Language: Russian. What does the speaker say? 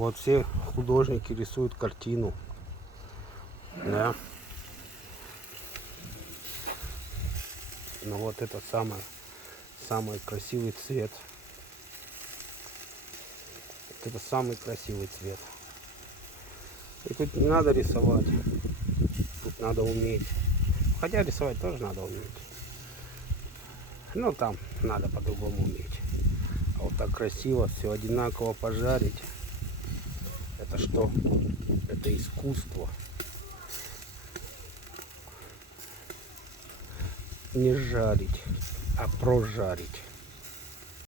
Вот все художники рисуют картину. Да. Но вот это самый красивый цвет. Вот это самый красивый цвет. И тут не надо рисовать. Тут надо уметь. Хотя рисовать тоже надо уметь. Но там надо по-другому уметь. А вот так красиво, все одинаково пожарить. Это что? Это искусство. Не жарить, а прожарить.